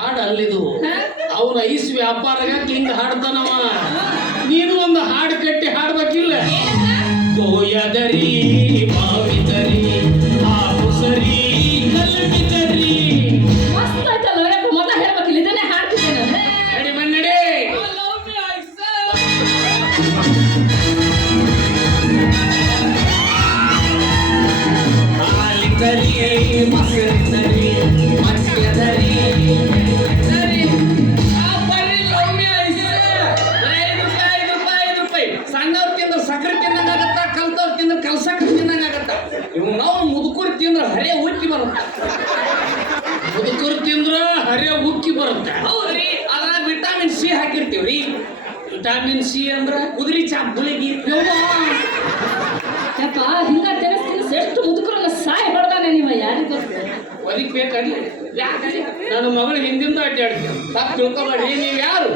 ಹಾಡು ಅಲ್ಲಿದು ಅವನ ಐಸ್ ವ್ಯಾಪಾರಗ ಹಿಂಗ ಹಾಡ್ತಾನವ. ನೀನು ಒಂದು ಹಾಡು ಕಟ್ಟಿ ಹಾಡ್ಬೇಕಿಲ್ಲ. ಗೋಯದರಿ ಮಾವಿದರಿ ಹಾವು ಸರಿ ಕಲ್ಮಿದರಿ. ಮಸ್ತ್ ಆಯ್ತಲ್ಲ ಮೊದಲ ಹೇಳ್ಬೇಕಿಲ್ಲ, ಇದನ್ನೇ ಹಾಡ್ತಿದ್ದೆ ನಾನು. ನಡಿ ಬನ್ನಡಿ. ಹಾಲಿದರಿ ಮೊಸರಿದರಿ ಮತ್ಸ್ಯದರಿ ಸರಿ. ಸಣ್ಣವ್ರು ತಿಂದ್ರೆ ಸಕ್ಕರೆ ತಿನ್ನಂಗಾಗತ್ತ, ಕಲ್ತವ್ರು ತಿಂದ್ರೆ ಕಲ್ಸಕ್ಕರೆ ತಿನ್ನಂಗಾಗತ್ತ. ಇವ್ ನಾವು ಮುದುಕರು ತಿಂದ್ರೆ ಹರೇ ಉಕ್ಕಿ ಬರುತ್ತೆ. ಮುದುಕರು ತಿಂದ್ರ ಹರೇ ಉಕ್ಕಿ ಬರುತ್ತೆ. ಹೌದ್ರಿ, ಅದ್ರಾಗ ವಿಟಮಿನ್ ಸಿ ಹಾಕಿರ್ತೀವ್ರಿ. ವಿಟಮಿನ್ ಸಿ ಅಂದ್ರ ಕುದುರಿ ಚಾಪ್ ಗುಳಿಗಿ. ಯಪ್ಪ ಹಿಂಗ ತಿನ್ನಿಸ್ ಎಷ್ಟು ಮುದುಕರನ್ನ ಸಾಯಿ ಹೊಡ್ದಾನೆ ನೀವು, ಯಾರಿಗೆ ಗೊತ್ತು? ಒದಕ್ ಬೇಕಲ್ಲಿ. ನನ್ನ ಮಗಳು ಹಿಂದಿಂದ ಅಡ್ಡಾಡ್ತೀನಿ. ತಪ್ಪು ತಿಳ್ಕೊಬೇಡಿ. ನೀವು ಯಾರು